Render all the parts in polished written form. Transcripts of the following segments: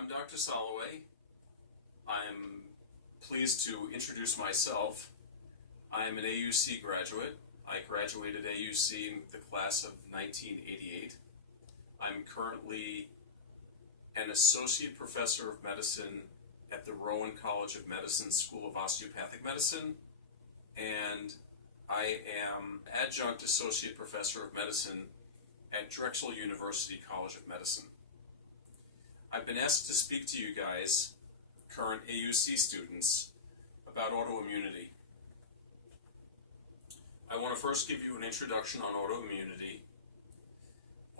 I'm Dr. Soloway. I'm pleased to introduce myself. I am an AUC graduate. I graduated AUC in the class of 1988. I'm currently an associate professor of medicine at the Rowan College of Medicine School of Osteopathic Medicine, and I am adjunct associate professor of medicine at Drexel University College of Medicine. I've been asked to speak to you guys, current AUC students, about autoimmunity. I want to first give you an introduction on autoimmunity.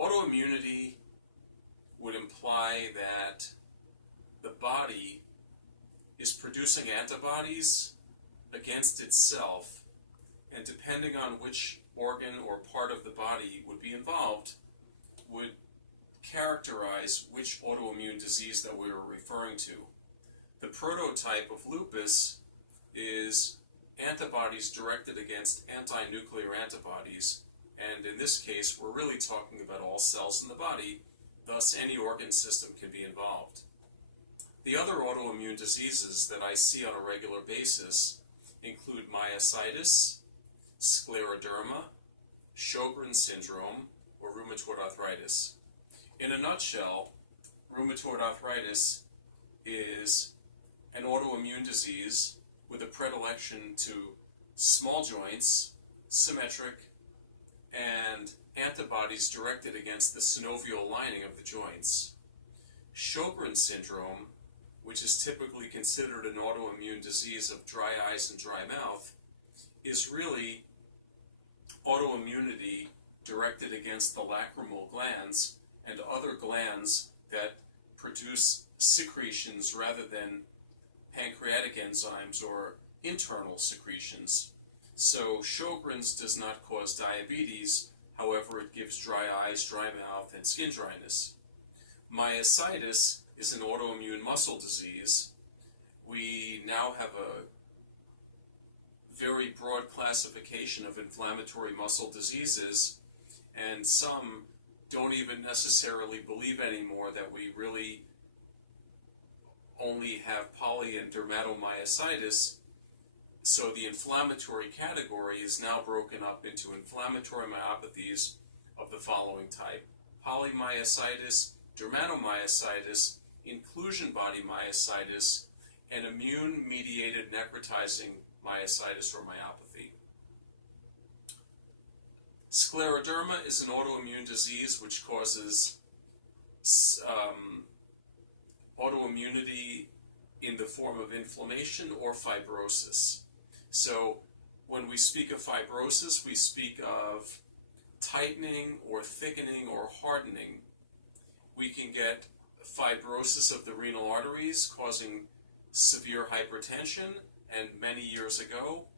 Autoimmunity would imply that the body is producing antibodies against itself, and depending on which organ or part of the body would be involved, would characterize which autoimmune disease that we are referring to. The prototype of lupus is antibodies directed against anti-nuclear antibodies, and in this case we're really talking about all cells in the body, thus any organ system can be involved. The other autoimmune diseases that I see on a regular basis include myositis, scleroderma, Sjogren's syndrome, or rheumatoid arthritis. In a nutshell, rheumatoid arthritis is an autoimmune disease with a predilection to small joints, symmetric, and antibodies directed against the synovial lining of the joints. Sjogren's syndrome, which is typically considered an autoimmune disease of dry eyes and dry mouth, is really autoimmunity directed against the lacrimal glands and other glands that produce secretions rather than pancreatic enzymes or internal secretions. So Sjogren's does not cause diabetes, however it gives dry eyes, dry mouth, and skin dryness. Myositis is an autoimmune muscle disease. We now have a very broad classification of inflammatory muscle diseases, and some don't even necessarily believe anymore that we really only have poly and dermatomyositis. So the inflammatory category is now broken up into inflammatory myopathies of the following type: polymyositis, dermatomyositis, inclusion body myositis, and immune-mediated necrotizing myositis or myopathy. Scleroderma is an autoimmune disease which causes autoimmunity in the form of inflammation or fibrosis. So when we speak of fibrosis, we speak of tightening or thickening or hardening. We can get fibrosis of the renal arteries causing severe hypertension, and many years ago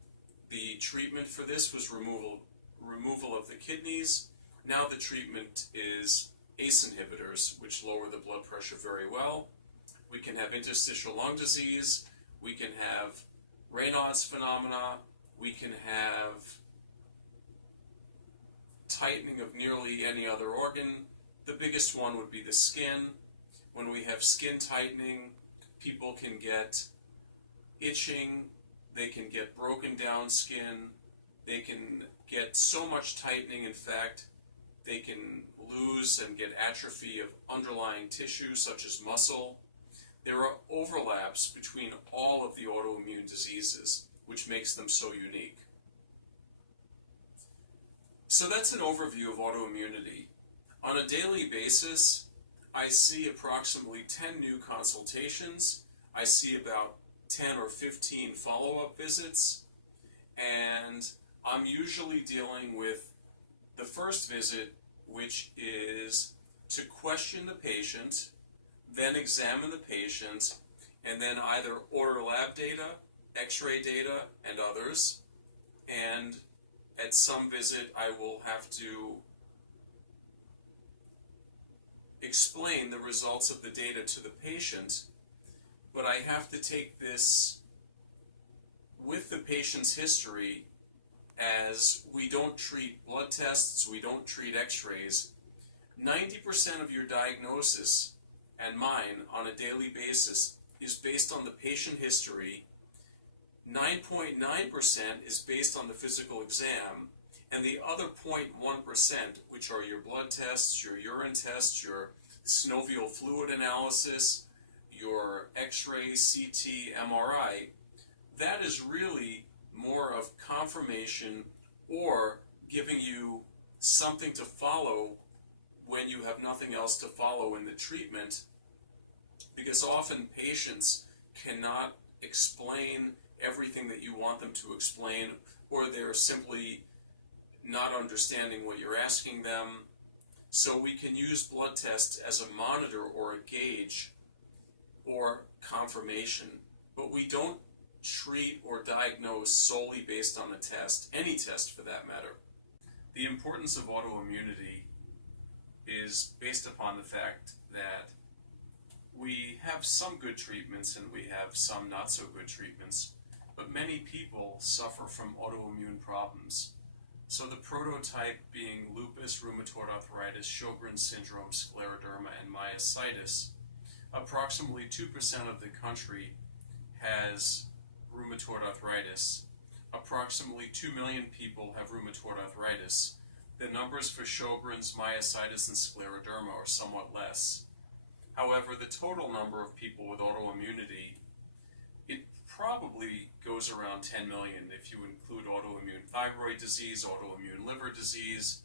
the treatment for this was removal of the kidneys. Now the treatment is ACE inhibitors, which lower the blood pressure very well. We can have interstitial lung disease, we can have Raynaud's phenomena, we can have tightening of nearly any other organ. The biggest one would be the skin. When we have skin tightening, people can get itching, they can get broken down skin, they can get so much tightening, in fact, they can lose and get atrophy of underlying tissue such as muscle. There are overlaps between all of the autoimmune diseases, which makes them so unique. So that's an overview of autoimmunity. On a daily basis, I see approximately 10 new consultations. I see about 10 or 15 follow-up visits, and I'm usually dealing with the first visit, which is to question the patient, then examine the patient, and then either order lab data, x-ray data, and others. And at some visit, I will have to explain the results of the data to the patient, but I have to take this with the patient's history, as we don't treat blood tests, we don't treat x-rays. 90% of your diagnosis and mine on a daily basis is based on the patient history, 9.9% is based on the physical exam, and the other 0.1%, which are your blood tests, your urine tests, your synovial fluid analysis, your X-ray, CT, MRI, that is really more of confirmation or giving you something to follow when you have nothing else to follow in the treatment, because often patients cannot explain everything that you want them to explain, or they're simply not understanding what you're asking them. So we can use blood tests as a monitor or a gauge or confirmation, but we don't treat or diagnose solely based on the test, any test for that matter. The importance of autoimmunity is based upon the fact that we have some good treatments and we have some not so good treatments, but many people suffer from autoimmune problems. So the prototype being lupus, rheumatoid arthritis, Sjogren's syndrome, scleroderma, and myositis. Approximately 2% of the country has rheumatoid arthritis. Approximately 2 million people have rheumatoid arthritis. The numbers for Sjogren's, myositis, and scleroderma are somewhat less. However, the total number of people with autoimmunity, it probably goes around 10 million if you include autoimmune thyroid disease, autoimmune liver disease,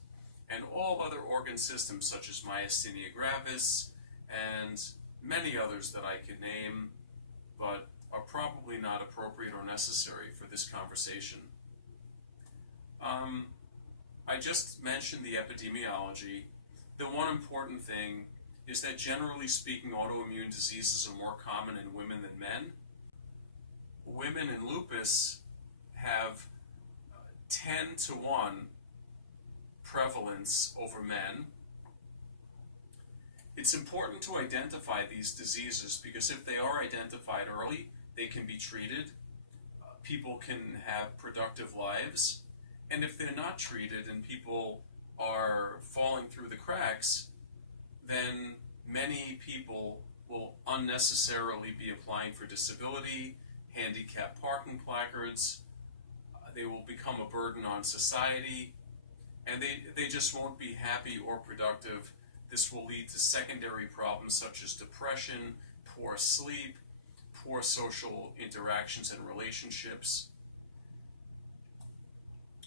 and all other organ systems such as myasthenia gravis and many others that I could name, but are probably not appropriate or necessary for this conversation. I just mentioned the epidemiology. The one important thing is that generally speaking, autoimmune diseases are more common in women than men. Women in lupus have 10 to 1 prevalence over men. It's important to identify these diseases because if they are identified early, they can be treated. People can have productive lives. And if they're not treated and people are falling through the cracks, then many people will unnecessarily be applying for disability, handicap parking placards. They will become a burden on society, and they just won't be happy or productive. This will lead to secondary problems such as depression, poor sleep, poor social interactions and relationships.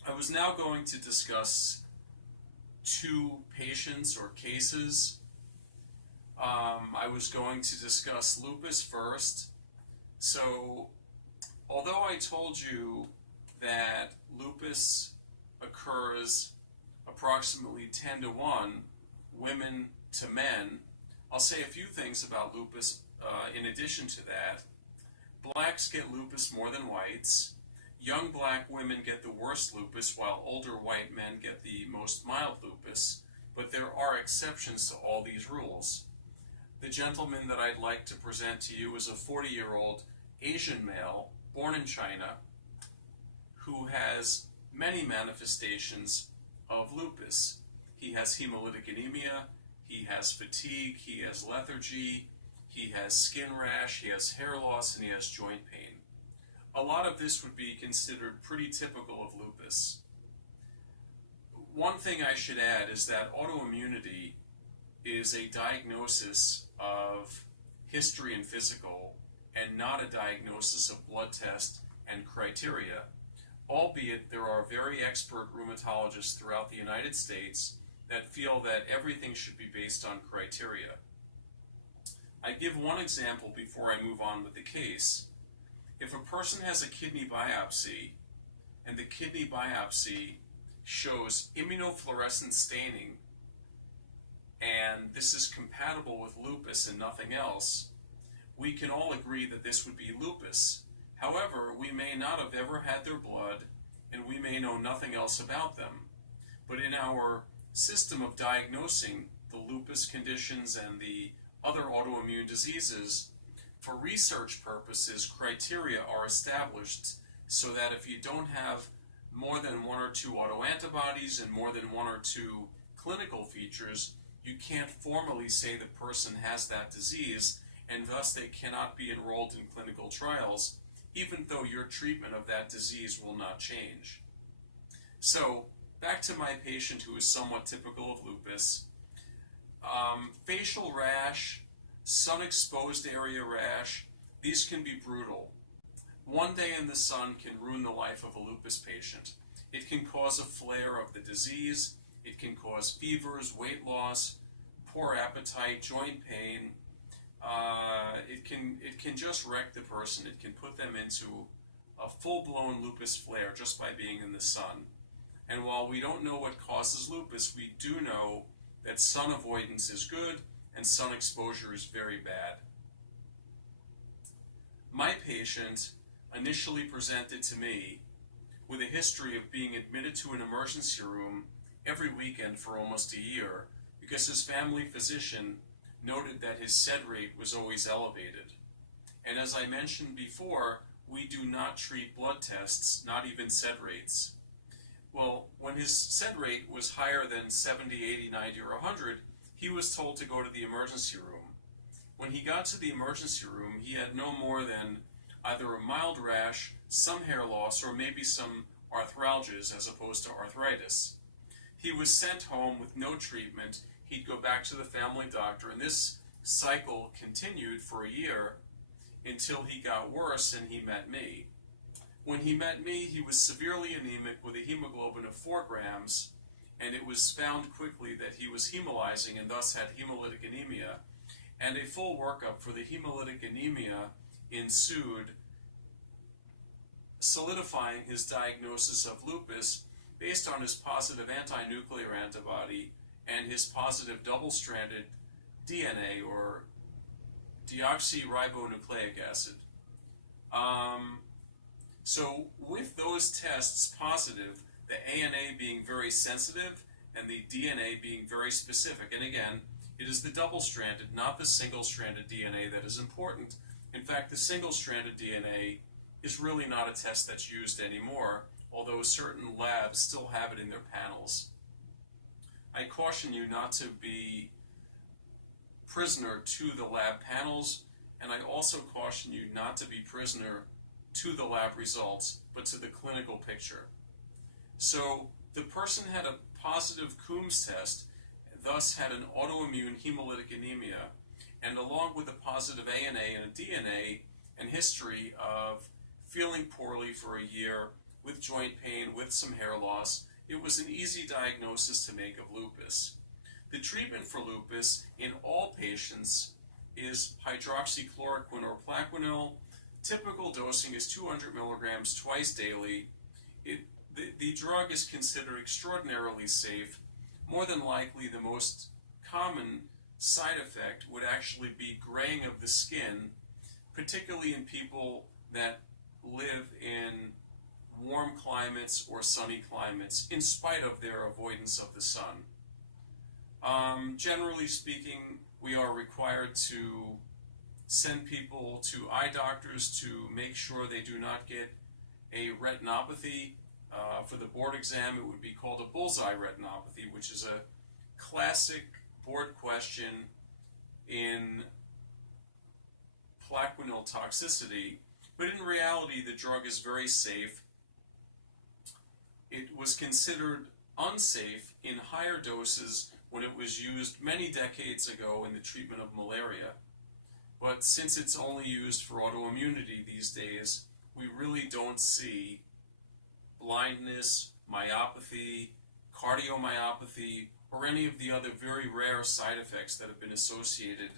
I was now going to discuss two patients or cases. I was going to discuss lupus first. So, although I told you that lupus occurs approximately 10 to 1, women to men, I'll say a few things about lupus in addition to that. Blacks get lupus more than whites. Young black women get the worst lupus, while older white men get the most mild lupus. But there are exceptions to all these rules. The gentleman that I'd like to present to you is a 40-year-old Asian male born in China who has many manifestations of lupus. He has hemolytic anemia, he has fatigue, he has lethargy, he has skin rash, he has hair loss, and he has joint pain. A lot of this would be considered pretty typical of lupus. One thing I should add is that autoimmunity is a diagnosis of history and physical, and not a diagnosis of blood test and criteria, albeit there are very expert rheumatologists throughout the United States that feel that everything should be based on criteria. I give one example before I move on with the case. If a person has a kidney biopsy, and the kidney biopsy shows immunofluorescent staining, and this is compatible with lupus and nothing else, we can all agree that this would be lupus. However, we may not have ever had their blood, and we may know nothing else about them. But in our system of diagnosing the lupus conditions and the other autoimmune diseases, for research purposes, criteria are established so that if you don't have more than 1 or 2 autoantibodies and more than 1 or 2 clinical features, you can't formally say the person has that disease, and thus they cannot be enrolled in clinical trials, even though your treatment of that disease will not change. So, back to my patient who is somewhat typical of lupus. Facial rash, sun-exposed area rash, these can be brutal. One day in the sun can ruin the life of a lupus patient. It can cause a flare of the disease, it can cause fevers, weight loss, poor appetite, joint pain. It can just wreck the person. It can put them into a full-blown lupus flare just by being in the sun. And while we don't know what causes lupus, we do know that sun avoidance is good and sun exposure is very bad. My patient initially presented to me with a history of being admitted to an emergency room every weekend for almost a year because his family physician noted that his SED rate was always elevated. And as I mentioned before, we do not treat blood tests, not even SED rates. Well, when his SED rate was higher than 70, 80, 90, or 100, he was told to go to the emergency room. When he got to the emergency room, he had no more than either a mild rash, some hair loss, or maybe some arthralgias as opposed to arthritis. He was sent home with no treatment. He'd go back to the family doctor, and this cycle continued for a year until he got worse and he met me. When he met me, he was severely anemic with a hemoglobin of 4 grams, and it was found quickly that he was hemolyzing and thus had hemolytic anemia. And a full workup for the hemolytic anemia ensued, solidifying his diagnosis of lupus based on his positive anti-nuclear antibody and his positive double-stranded DNA, or deoxyribonucleic acid. So with those tests positive, the ANA being very sensitive and the DNA being very specific, and again, it is the double-stranded, not the single-stranded DNA that is important. In fact, the single-stranded DNA is really not a test that's used anymore, although certain labs still have it in their panels. I caution you not to be prisoner to the lab panels, and I also caution you not to be prisoner to the lab results, but to the clinical picture. So the person had a positive Coombs test, thus had an autoimmune hemolytic anemia, and along with a positive ANA and a DNA and history of feeling poorly for a year, with joint pain, with some hair loss, it was an easy diagnosis to make of lupus. The treatment for lupus in all patients is hydroxychloroquine or Plaquenil. Typical dosing is 200 milligrams twice daily. The drug is considered extraordinarily safe. More than likely, the most common side effect would actually be graying of the skin, particularly in people that live in warm climates or sunny climates, in spite of their avoidance of the sun. Generally speaking, we are required to send people to eye doctors to make sure they do not get a retinopathy. For the board exam, it would be called a bullseye retinopathy, which is a classic board question in Plaquenil toxicity. But in reality, the drug is very safe. It was considered unsafe in higher doses when it was used many decades ago in the treatment of malaria. But since it's only used for autoimmunity these days, we really don't see blindness, myopathy, cardiomyopathy, or any of the other very rare side effects that have been associated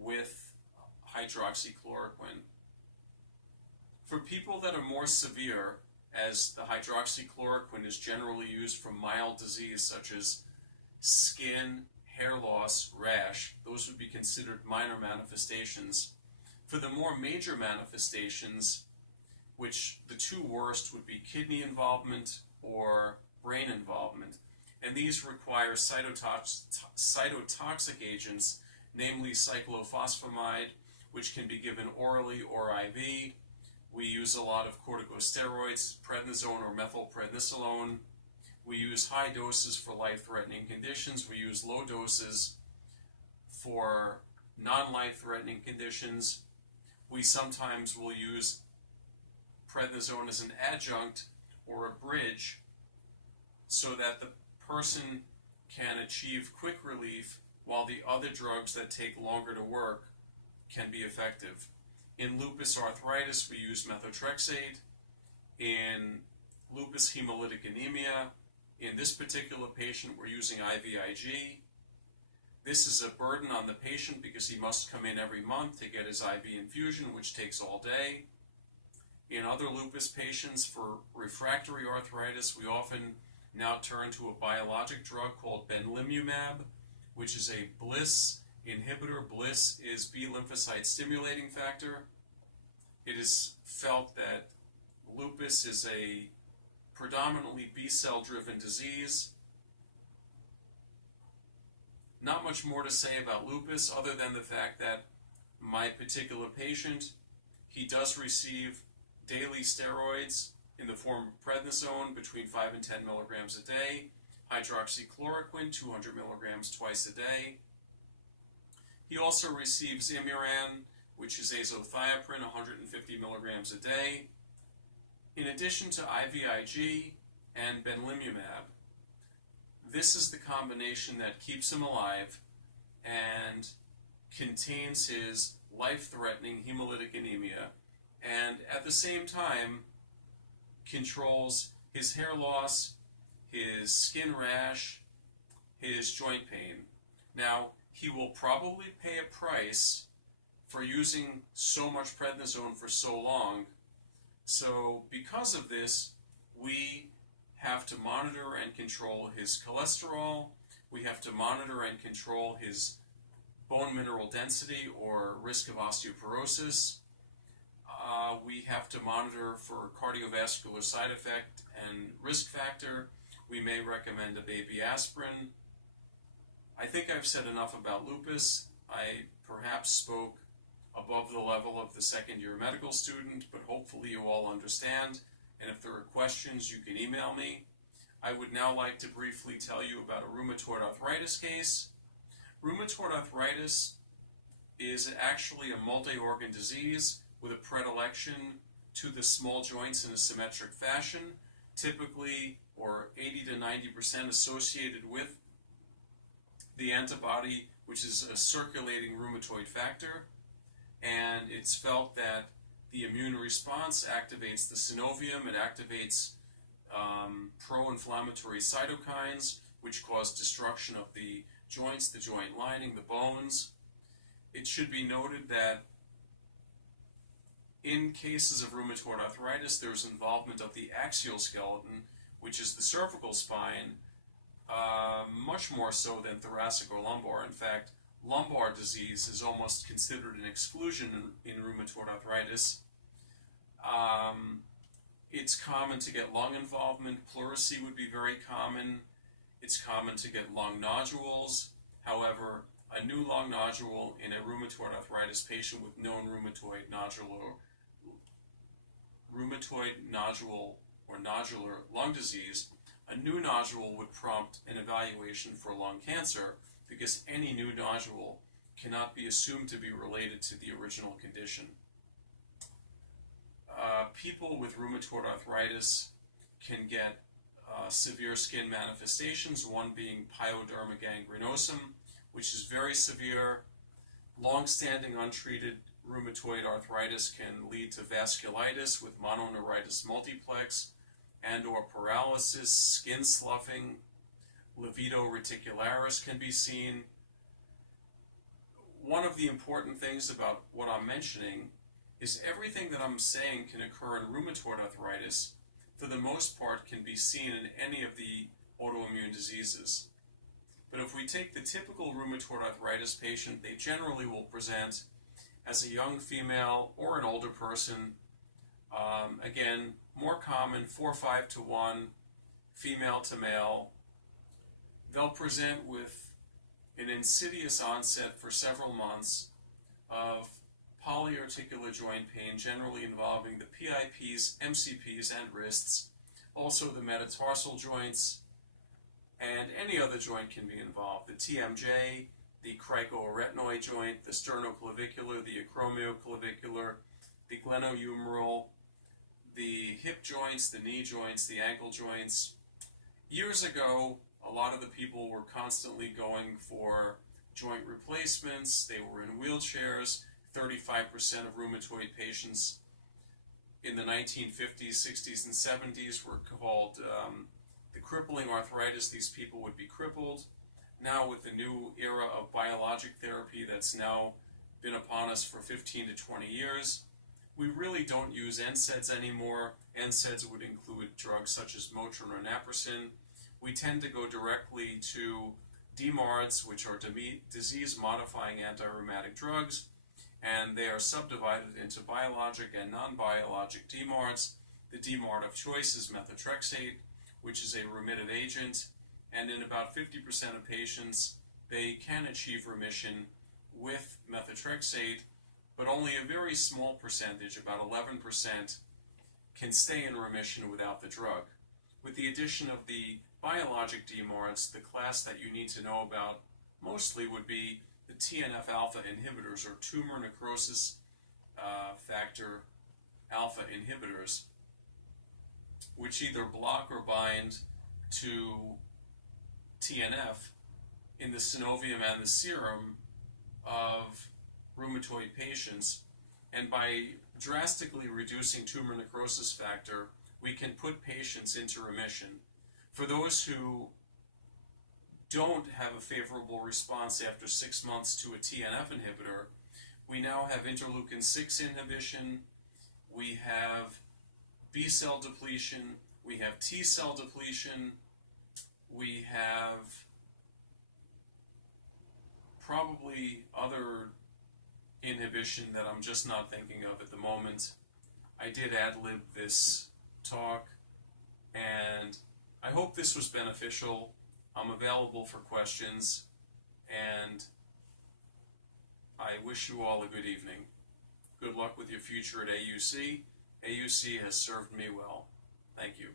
with hydroxychloroquine. For people that are more severe, as the hydroxychloroquine is generally used for mild disease such as skin, hair loss, rash, those would be considered minor manifestations. For the more major manifestations, which the two worst would be kidney involvement or brain involvement, and these require cytotoxic agents, namely cyclophosphamide, which can be given orally or IV. We use a lot of corticosteroids, prednisone or methylprednisolone. We use high doses for life-threatening conditions. We use low doses for non-life-threatening conditions. We sometimes will use prednisone as an adjunct or a bridge so that the person can achieve quick relief while the other drugs that take longer to work can be effective. In lupus arthritis, we use methotrexate. In lupus hemolytic anemia, in this particular patient, we're using IVIG. This is a burden on the patient because he must come in every month to get his IV infusion, which takes all day. In other lupus patients for refractory arthritis, we often now turn to a biologic drug called benlimumab, which is a BLyS inhibitor. BLyS is B lymphocyte stimulating factor. It is felt that lupus is a predominantly B-cell driven disease. Not much more to say about lupus other than the fact that my particular patient, he does receive daily steroids in the form of prednisone between 5 and 10 milligrams a day, hydroxychloroquine 200 milligrams twice a day. He also receives Imuran, which is azathioprine 150 milligrams a day, in addition to IVIG and benlimumab. This is the combination that keeps him alive and contains his life-threatening hemolytic anemia, and at the same time controls his hair loss, his skin rash, his joint pain. Now, he will probably pay a price for using so much prednisone for so long. So because of this, we have to monitor and control his cholesterol. We have to monitor and control his bone mineral density or risk of osteoporosis. We have to monitor for cardiovascular side effect and risk factor. We may recommend a baby aspirin. I think I've said enough about lupus. I perhaps spoke above the level of the second-year medical student, but hopefully you all understand. And if there are questions, you can email me. I would now like to briefly tell you about a rheumatoid arthritis case. Rheumatoid arthritis is actually a multi-organ disease with a predilection to the small joints in a symmetric fashion, typically or 80 to 90% associated with the antibody, which is a circulating rheumatoid factor. And it's felt that the immune response activates the synovium, it activates pro-inflammatory cytokines, which cause destruction of the joints, the joint lining, the bones. It should be noted that in cases of rheumatoid arthritis, there's involvement of the axial skeleton, which is the cervical spine, much more so than thoracic or lumbar. In fact, lumbar disease is almost considered an exclusion in rheumatoid arthritis. It's common to get lung involvement. Pleurisy would be very common. It's common to get lung nodules. However, a new lung nodule in a rheumatoid arthritis patient with known rheumatoid nodule or nodular lung disease, a new nodule would prompt an evaluation for lung cancer because any new nodule cannot be assumed to be related to the original condition. People with rheumatoid arthritis can get severe skin manifestations, one being pyoderma gangrenosum, which is very severe. Long-standing untreated rheumatoid arthritis can lead to vasculitis with mononeuritis multiplex and or paralysis, skin sloughing, livedo reticularis can be seen. One of the important things about what I'm mentioning is everything that I'm saying can occur in rheumatoid arthritis, for the most part, can be seen in any of the autoimmune diseases. But if we take the typical rheumatoid arthritis patient, they generally will present as a young female or an older person. Again, more common, 4-5 to 1, female to male. They'll present with an insidious onset for several months of polyarticular joint pain, generally involving the PIPs, MCPs, and wrists, also the metatarsal joints, and any other joint can be involved. The TMJ, the cricoarytenoid joint, the sternoclavicular, the acromioclavicular, the glenohumeral, the hip joints, the knee joints, the ankle joints. Years ago, a lot of the people were constantly going for joint replacements. They were in wheelchairs. 35% of rheumatoid patients in the 1950s, 60s, and 70s were called the crippling arthritis. These people would be crippled. Now, with the new era of biologic therapy that's now been upon us for 15 to 20 years, we really don't use NSAIDs anymore. NSAIDs would include drugs such as Motrin or Naproxen. We tend to go directly to DMARDs, which are disease-modifying antirheumatic drugs, and they are subdivided into biologic and non-biologic DMARDs. The DMARD of choice is methotrexate, which is a remitted agent, and in about 50% of patients, they can achieve remission with methotrexate, but only a very small percentage, about 11%, can stay in remission without the drug. With the addition of the biologic DMARDs, the class that you need to know about mostly would be the TNF-alpha inhibitors, or tumor necrosis factor alpha inhibitors, which either block or bind to TNF in the synovium and the serum of rheumatoid patients, and by drastically reducing tumor necrosis factor, we can put patients into remission. For those who don't have a favorable response after 6 months to a TNF inhibitor, we now have Interleuken-6 inhibition, we have B-cell depletion, we have T-cell depletion, we have probably other inhibition that I'm just not thinking of at the moment. I did ad-lib this talk, and I hope this was beneficial. I'm available for questions, and I wish you all a good evening. Good luck with your future at AUC. AUC has served me well. Thank you.